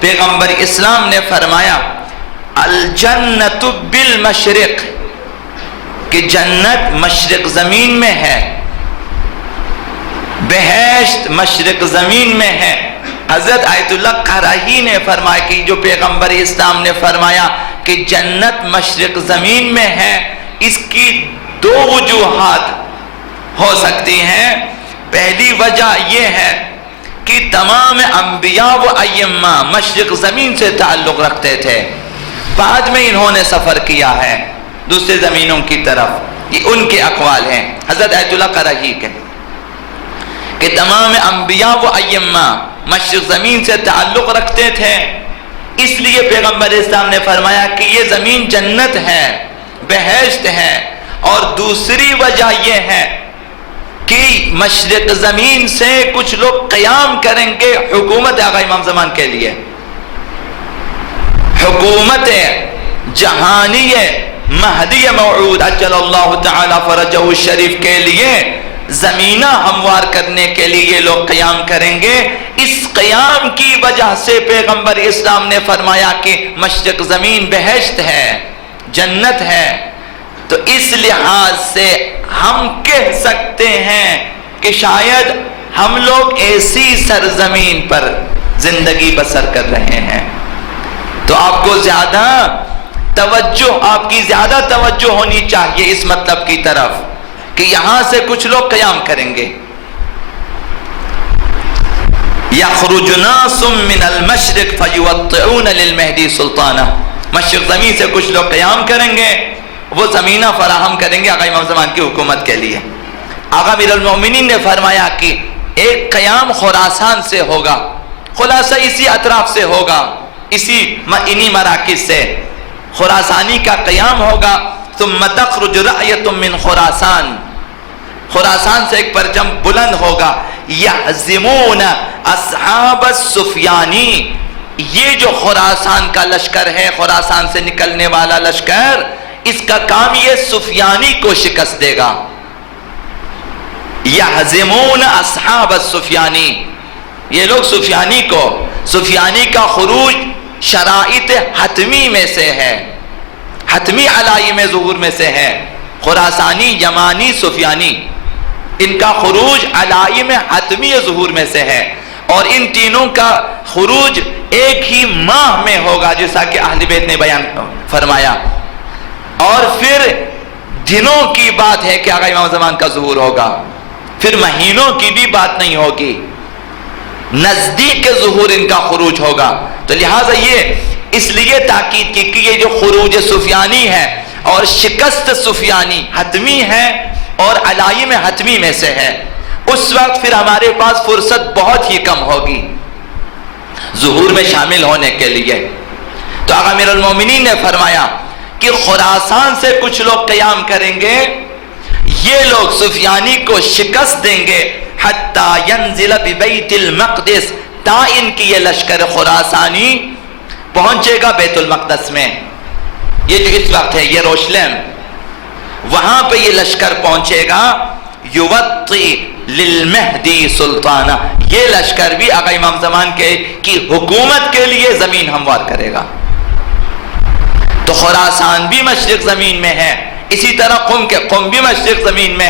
پیغمبر اسلام نے فرمایا الجنت بالمشرق، کہ جنت مشرق زمین میں ہے، بہشت مشرق زمین میں ہے۔ حضرت آیت اللہ قرہی نے فرمایا کہ جو پیغمبر اسلام نے فرمایا کہ جنت مشرق زمین میں ہے، اس کی دو وجوہات ہو سکتی ہیں۔ پہلی وجہ یہ ہے کہ تمام انبیاء و ائمہ مشرق زمین سے تعلق رکھتے تھے، بعد میں انہوں نے سفر کیا ہے دوسرے زمینوں کی طرف، یہ ان کے اقوال ہیں حضرت آیت اللہ قرہی کے، کہ تمام انبیاء و ائمہ مشرق زمین سے تعلق رکھتے تھے، اس لیے پیغمبر اسلام نے فرمایا کہ یہ زمین جنت ہے، بہشت ہے۔ اور دوسری وجہ یہ ہے کہ مشرق زمین سے کچھ لوگ قیام کریں گے حکومت آقا امام زمان کے لیے، حکومت جہانی مہدی موعود اجل اللہ تعالی فرجہ الشریف کے لیے زمینہ ہموار کرنے کے لیے یہ لوگ قیام کریں گے۔ اس قیام کی وجہ سے پیغمبر اسلام نے فرمایا کہ مشرق زمین بہشت ہے، جنت ہے۔ تو اس لحاظ سے ہم کہہ سکتے ہیں کہ شاید ہم لوگ ایسی سرزمین پر زندگی بسر کر رہے ہیں، تو آپ کو زیادہ توجہ، آپ کی زیادہ توجہ ہونی چاہیے اس مطلب کی طرف کہ یہاں سے کچھ لوگ قیام کریں گے۔ یخرج ناس من المشرق فیوطئون للمہدی سلطانہ، مشرق زمین سے کچھ لوگ قیام کریں گے، وہ زمینہ فراہم کریں گے آقا امام زمان کی حکومت کے لیے۔ آقا امیر المومنین نے فرمایا کہ ایک قیام خراسان سے ہوگا، خلاصہ اسی اطراف سے ہوگا، انہی مراکز سے خراسانی کا قیام ہوگا۔ ثم تخرج رأیت من خراسان، خراسان سے ایک پرچم بلند ہوگا، یحزمون اصحاب السفیانی، یہ جو خراسان کا لشکر ہے، خراسان سے نکلنے والا لشکر، اس کا کام یہ سفیانی کو شکست دے گا۔ یحزمون اصحاب السفیانی، یہ لوگ سفیانی کا خروج شرائط حتمی میں سے ہے، حتمی علائم ظہور میں سے ہے۔ خراسانی، یمانی، سفیانی، ان کا خروج علائم حتمی ظہور میں سے ہے، اور ان تینوں کا خروج ایک ہی ماہ میں ہوگا جیسا کہ اہل بیت نے بیان فرمایا۔ اور پھر دنوں کی بات ہے کہ آقا امام زمان کا ظہور ہوگا، پھر مہینوں کی بھی بات نہیں ہوگی، نزدیک ظہور ان کا خروج ہوگا۔ تو لہٰذا یہ اس لیے تاکید کی کہ یہ جو خروج سفیانی ہے اور شکست سفیانی حتمی ہے اور علائم حتمی میں سے ہے، اس وقت پھر ہمارے پاس فرصت بہت ہی کم ہوگی ظہور میں شامل ہونے کے لیے۔ تو آقا امیر المومنین نے فرمایا کہ خراسان سے کچھ لوگ قیام کریں گے، یہ لوگ سفیانی کو شکست دیں گے، حتی ینزل ببیت المقدس، تا ان کی یہ لشکر خراسانی پہنچے گا بیت المقدس میں، یہ جو اس وقت ہے یروشلم، وہاں پہ یہ لشکر پہنچے گا۔ یوطی للمہدی سلطانہ، یہ لشکر بھی آقا امام زمان کی حکومت کے لیے زمین ہموار کرے گا۔ تو خراسان بھی مشرق زمین میں ہے، اسی طرح قم بھی مشرق زمین میں